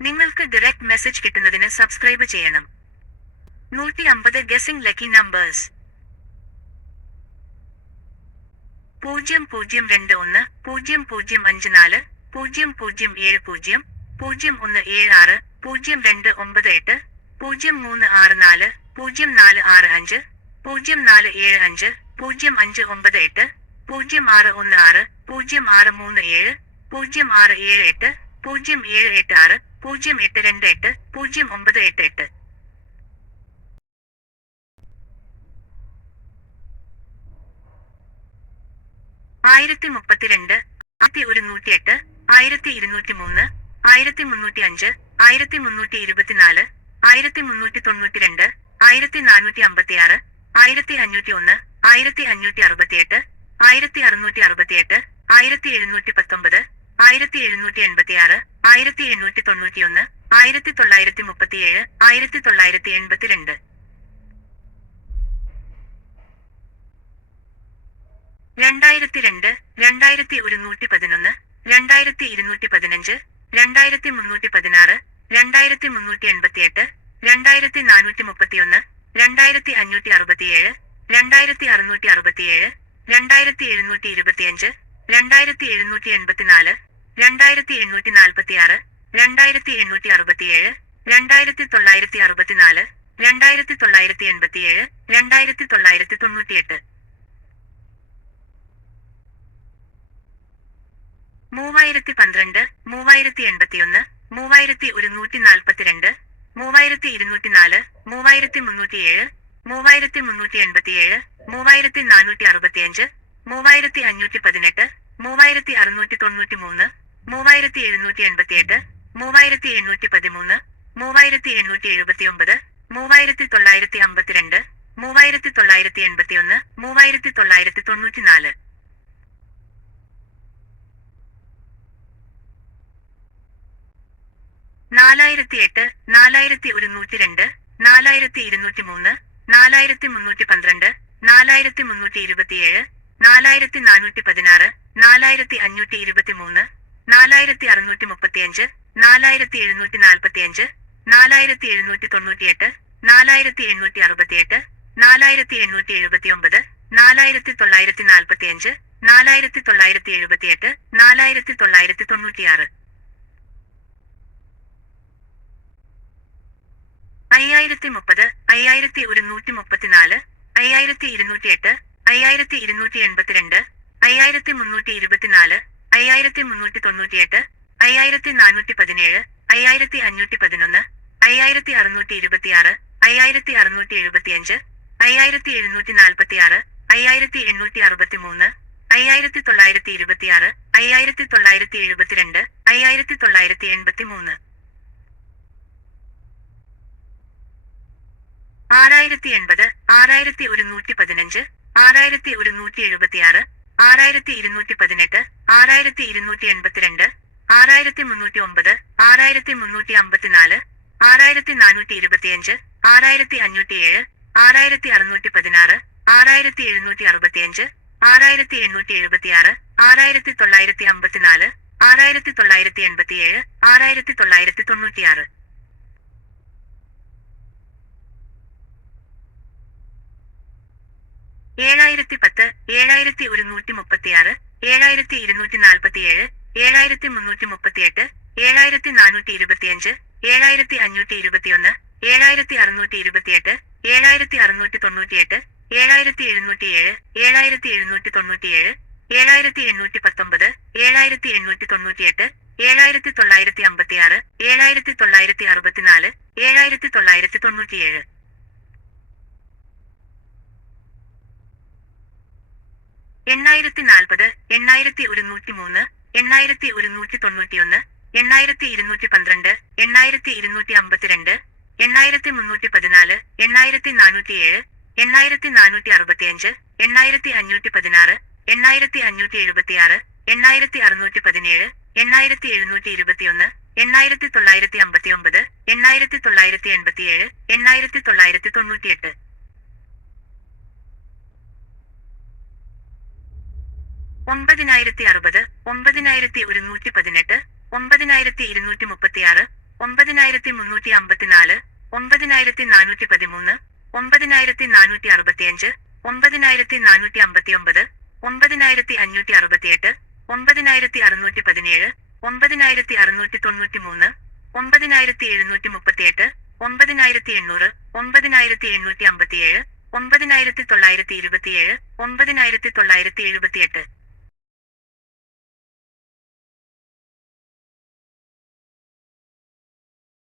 നിങ്ങൾക്ക് direct message കിട്ടുന്നതിന് subscribe ചെയ്യണം. നൂറ്റി അമ്പത് ഗസിംഗ് ലക്കി നമ്പേഴ്സ് പൂജ്യം പൂജ്യം രണ്ട് ഒന്ന് പൂജ്യം പൂജ്യം അഞ്ച് നാല് പൂജ്യം പൂജ്യം ഏഴ് പൂജ്യം പൂജ്യം ഒന്ന് ഏഴ് ആറ് പൂജ്യം രണ്ട് ഒമ്പത് എട്ട് പൂജ്യം മൂന്ന് ആറ് നാല് പൂജ്യം നാല് ആറ് അഞ്ച് പൂജ്യം നാല് ഏഴ് അഞ്ച് പൂജ്യം അഞ്ച് ഒമ്പത് എട്ട് പൂജ്യം ആറ് ഒന്ന് ആറ് പൂജ്യം ആറ് മൂന്ന് ഏഴ് പൂജ്യം ആറ് ഏഴ് എട്ട് പൂജ്യം ഏഴ് എട്ട് ആറ് പൂജ്യം എട്ട് രണ്ട് എട്ട് പൂജ്യം ഒമ്പത് എട്ട് എട്ട്. ആയിരത്തി മുപ്പത്തിരണ്ട് ആയിരത്തി ഒരുന്നൂറ്റി എട്ട് ആയിരത്തി ഇരുന്നൂറ്റി മൂന്ന് ആയിരത്തി മുന്നൂറ്റി അഞ്ച് ആയിരത്തി മുന്നൂറ്റി ഇരുപത്തിനാല് ആയിരത്തി മുന്നൂറ്റി തൊണ്ണൂറ്റി രണ്ട് ആയിരത്തി നാനൂറ്റി അമ്പത്തി ആറ് ആയിരത്തി അഞ്ഞൂറ്റി ഒന്ന് ആയിരത്തി അഞ്ഞൂറ്റി അറുപത്തിയെട്ട് ആയിരത്തി അറുന്നൂറ്റി അറുപത്തിയെട്ട് ആയിരത്തി എഴുന്നൂറ്റി പത്തൊമ്പത് ആയിരത്തി എഴുന്നൂറ്റി എൺപത്തിയാറ് ആയിരത്തി എണ്ണൂറ്റി തൊണ്ണൂറ്റിയൊന്ന് ആയിരത്തി തൊള്ളായിരത്തി മുപ്പത്തിയേഴ് ആയിരത്തി തൊള്ളായിരത്തി എൺപത്തിരണ്ട് രണ്ടായിരത്തി രണ്ട് രണ്ടായിരത്തി ഒരുന്നൂറ്റി പതിനൊന്ന് രണ്ടായിരത്തി ഇരുന്നൂറ്റി പതിനഞ്ച് രണ്ടായിരത്തി മുന്നൂറ്റി പതിനാറ് രണ്ടായിരത്തി മുന്നൂറ്റി എൺപത്തിയെട്ട് രണ്ടായിരത്തി നാനൂറ്റി മുപ്പത്തിയൊന്ന് രണ്ടായിരത്തി അഞ്ഞൂറ്റി അറുപത്തിയേഴ് രണ്ടായിരത്തി അറുന്നൂറ്റി അറുപത്തിയേഴ് രണ്ടായിരത്തി എഴുന്നൂറ്റി ഇരുപത്തിയഞ്ച് രണ്ടായിരത്തി എഴുന്നൂറ്റി എൺപത്തിനാല് രണ്ടായിരത്തി എണ്ണൂറ്റി നാൽപ്പത്തിയാറ് രണ്ടായിരത്തി എണ്ണൂറ്റി അറുപത്തിയേഴ് രണ്ടായിരത്തി തൊള്ളായിരത്തി അറുപത്തിനാല് രണ്ടായിരത്തി തൊള്ളായിരത്തി എൺപത്തിയേഴ് രണ്ടായിരത്തി തൊള്ളായിരത്തി തൊണ്ണൂറ്റിയെട്ട് മൂവായിരത്തി പന്ത്രണ്ട് മൂവായിരത്തി എൺപത്തിയൊന്ന് മൂവായിരത്തി ഒരുന്നൂറ്റി നാൽപ്പത്തിരണ്ട് മൂവായിരത്തി ഇരുന്നൂറ്റി നാല് മൂവായിരത്തി മുന്നൂറ്റിയേഴ് മൂവായിരത്തി മുന്നൂറ്റി എൺപത്തിയേഴ് മൂവായിരത്തി നാനൂറ്റി അറുപത്തിയഞ്ച് മൂവായിരത്തി അഞ്ഞൂറ്റി പതിനെട്ട് മൂവായിരത്തി അറുന്നൂറ്റി തൊണ്ണൂറ്റി മൂന്ന് മൂവായിരത്തി എഴുന്നൂറ്റി എൺപത്തിയെട്ട് മൂവായിരത്തി എണ്ണൂറ്റി പതിമൂന്ന് മൂവായിരത്തി എണ്ണൂറ്റി എഴുപത്തിയൊമ്പത് മൂവായിരത്തി തൊള്ളായിരത്തി അമ്പത്തിരണ്ട് മൂവായിരത്തി തൊള്ളായിരത്തി എൺപത്തിയൊന്ന് മൂവായിരത്തി തൊള്ളായിരത്തി തൊണ്ണൂറ്റിനാല് നാലായിരത്തി എട്ട് നാലായിരത്തി ഒരുന്നൂറ്റി രണ്ട് നാലായിരത്തി ഇരുന്നൂറ്റി മൂന്ന് നാലായിരത്തി മുന്നൂറ്റി പന്ത്രണ്ട് നാലായിരത്തി മുന്നൂറ്റി ഇരുപത്തിയേഴ് നാലായിരത്തി നാനൂറ്റി പതിനാറ് നാലായിരത്തി അഞ്ഞൂറ്റി ഇരുപത്തി മൂന്ന് നാലായിരത്തി അറുന്നൂറ്റി മുപ്പത്തിയഞ്ച് നാലായിരത്തി എഴുന്നൂറ്റി നാൽപ്പത്തിയഞ്ച് നാലായിരത്തി എഴുന്നൂറ്റി തൊണ്ണൂറ്റിയെട്ട് നാലായിരത്തി എണ്ണൂറ്റി അറുപത്തിയെട്ട് നാലായിരത്തി എണ്ണൂറ്റി എഴുപത്തിയൊമ്പത് നാലായിരത്തി തൊള്ളായിരത്തി നാൽപ്പത്തിയഞ്ച് നാലായിരത്തി തൊള്ളായിരത്തി എഴുപത്തിയെട്ട് നാലായിരത്തി തൊള്ളായിരത്തി തൊണ്ണൂറ്റിയാറ് അയ്യായിരത്തി മുപ്പത് അയ്യായിരത്തി ഒരുന്നൂറ്റി മുപ്പത്തിനാല് അയ്യായിരത്തി ഇരുന്നൂറ്റി എട്ട് അയ്യായിരത്തി ഇരുന്നൂറ്റി എൺപത്തിരണ്ട് അയ്യായിരത്തി മുന്നൂറ്റി ഇരുപത്തിനാല് അയ്യായിരത്തി മുന്നൂറ്റി തൊണ്ണൂറ്റിയെട്ട് അയ്യായിരത്തി നാനൂറ്റി പതിനേഴ് അയ്യായിരത്തി അഞ്ഞൂറ്റി പതിനൊന്ന് അയ്യായിരത്തി അറുന്നൂറ്റി ഇരുപത്തിയാറ് അയ്യായിരത്തി അറുന്നൂറ്റി എഴുപത്തിയഞ്ച് അയ്യായിരത്തി എഴുന്നൂറ്റി നാൽപ്പത്തിയാറ് അയ്യായിരത്തി എണ്ണൂറ്റി അറുപത്തി മൂന്ന് അയ്യായിരത്തി തൊള്ളായിരത്തി ഇരുപത്തിയാറ് അയ്യായിരത്തി തൊള്ളായിരത്തി എഴുപത്തിരണ്ട് അയ്യായിരത്തി തൊള്ളായിരത്തി എൺപത്തി മൂന്ന് ആറായിരത്തി എൺപത് ആറായിരത്തി ഒരുന്നൂറ്റി പതിനഞ്ച് ആറായിരത്തി ഒരുന്നൂറ്റി എഴുപത്തിയാറ് ആറായിരത്തി ഇരുന്നൂറ്റി പതിനെട്ട് ആറായിരത്തി ഇരുന്നൂറ്റി എൺപത്തിരണ്ട് ആറായിരത്തി മുന്നൂറ്റി ഒമ്പത് ആറായിരത്തി മുന്നൂറ്റി അമ്പത്തിനാല് ആറായിരത്തി നാനൂറ്റി ഇരുപത്തിയഞ്ച് ആറായിരത്തി അഞ്ഞൂറ്റിയേഴ് ആറായിരത്തി അറുന്നൂറ്റി പതിനാറ് ആറായിരത്തി എഴുന്നൂറ്റി അറുപത്തിയഞ്ച് ആറായിരത്തി എണ്ണൂറ്റി എഴുപത്തിയാറ് ആറായിരത്തി തൊള്ളായിരത്തി അമ്പത്തിനാല് ആറായിരത്തി തൊള്ളായിരത്തി എൺപത്തിയേഴ് ആറായിരത്തി തൊള്ളായിരത്തി തൊണ്ണൂറ്റിയാറ് ഏഴായിരത്തി പത്ത് ഏഴായിരത്തി ഒരുന്നൂറ്റി മുപ്പത്തിയാറ് ഏഴായിരത്തി ഇരുന്നൂറ്റി നാൽപ്പത്തിയേഴ് ഏഴായിരത്തി മുന്നൂറ്റി മുപ്പത്തിയെട്ട് ഏഴായിരത്തി നാനൂറ്റി ഇരുപത്തിയഞ്ച് ഏഴായിരത്തി അഞ്ഞൂറ്റി ഇരുപത്തിയൊന്ന് ഏഴായിരത്തി അറുന്നൂറ്റി ഇരുപത്തിയെട്ട് ഏഴായിരത്തി അറുന്നൂറ്റി തൊണ്ണൂറ്റിയെട്ട് ഏഴായിരത്തി എഴുന്നൂറ്റിയേഴ് ഏഴായിരത്തി എഴുന്നൂറ്റി തൊണ്ണൂറ്റിയേഴ് ഏഴായിരത്തി എണ്ണൂറ്റി പത്തൊമ്പത് ഏഴായിരത്തി എണ്ണൂറ്റി തൊണ്ണൂറ്റിയെട്ട് ഏഴായിരത്തി തൊള്ളായിരത്തി അമ്പത്തിയാറ് ഏഴായിരത്തി തൊള്ളായിരത്തി അറുപത്തിനാല് ഏഴായിരത്തി തൊള്ളായിരത്തി തൊണ്ണൂറ്റിയേഴ് എണ്ണായിരത്തി നാൽപ്പത് എണ്ണായിരത്തി ഒരുന്നൂറ്റി മൂന്ന് എണ്ണായിരത്തി ഒരുന്നൂറ്റി തൊണ്ണൂറ്റിയൊന്ന് എണ്ണായിരത്തി ഇരുന്നൂറ്റി പന്ത്രണ്ട് എണ്ണായിരത്തി ഇരുന്നൂറ്റി അമ്പത്തിരണ്ട് എണ്ണായിരത്തി മുന്നൂറ്റി പതിനാല് എണ്ണായിരത്തി നാനൂറ്റിയേഴ് എണ്ണായിരത്തി നാനൂറ്റി അറുപത്തിയഞ്ച് എണ്ണായിരത്തി അഞ്ഞൂറ്റി പതിനാറ് എണ്ണായിരത്തി അഞ്ഞൂറ്റി എഴുപത്തിയാറ് എണ്ണായിരത്തി അറുന്നൂറ്റി പതിനേഴ് എണ്ണായിരത്തി എഴുന്നൂറ്റി ഇരുപത്തിയൊന്ന് എണ്ണായിരത്തി തൊള്ളായിരത്തി അമ്പത്തിയൊമ്പത് എണ്ണായിരത്തി തൊള്ളായിരത്തി എൺപത്തിയേഴ് എണ്ണായിരത്തി തൊള്ളായിരത്തി തൊണ്ണൂറ്റിയെട്ട് ഒമ്പതിനായിരത്തി അറുപത് ഒമ്പതിനായിരത്തി ഒരുന്നൂറ്റി പതിനെട്ട് ഒമ്പതിനായിരത്തി ഇരുന്നൂറ്റി മുപ്പത്തിയാറ് ഒമ്പതിനായിരത്തി മുന്നൂറ്റി അമ്പത്തിനാല് ഒമ്പതിനായിരത്തി നാനൂറ്റി പതിമൂന്ന് ഒമ്പതിനായിരത്തി നാനൂറ്റി അറുപത്തിയഞ്ച് ഒമ്പതിനായിരത്തി നാനൂറ്റി അമ്പത്തിയൊമ്പത് ഒമ്പതിനായിരത്തി അഞ്ഞൂറ്റി അറുപത്തിയെട്ട് ഒമ്പതിനായിരത്തി അറുന്നൂറ്റി പതിനേഴ് ഒമ്പതിനായിരത്തി അറുന്നൂറ്റി തൊണ്ണൂറ്റി മൂന്ന് ഒമ്പതിനായിരത്തി എഴുന്നൂറ്റി മുപ്പത്തിയെട്ട് ഒമ്പതിനായിരത്തി എണ്ണൂറ് ഒമ്പതിനായിരത്തി എണ്ണൂറ്റി അമ്പത്തിയേഴ് ഒമ്പതിനായിരത്തി തൊള്ളായിരത്തി ഇരുപത്തിയേഴ് ഒമ്പതിനായിരത്തി തൊള്ളായിരത്തി എഴുപത്തിയെട്ട്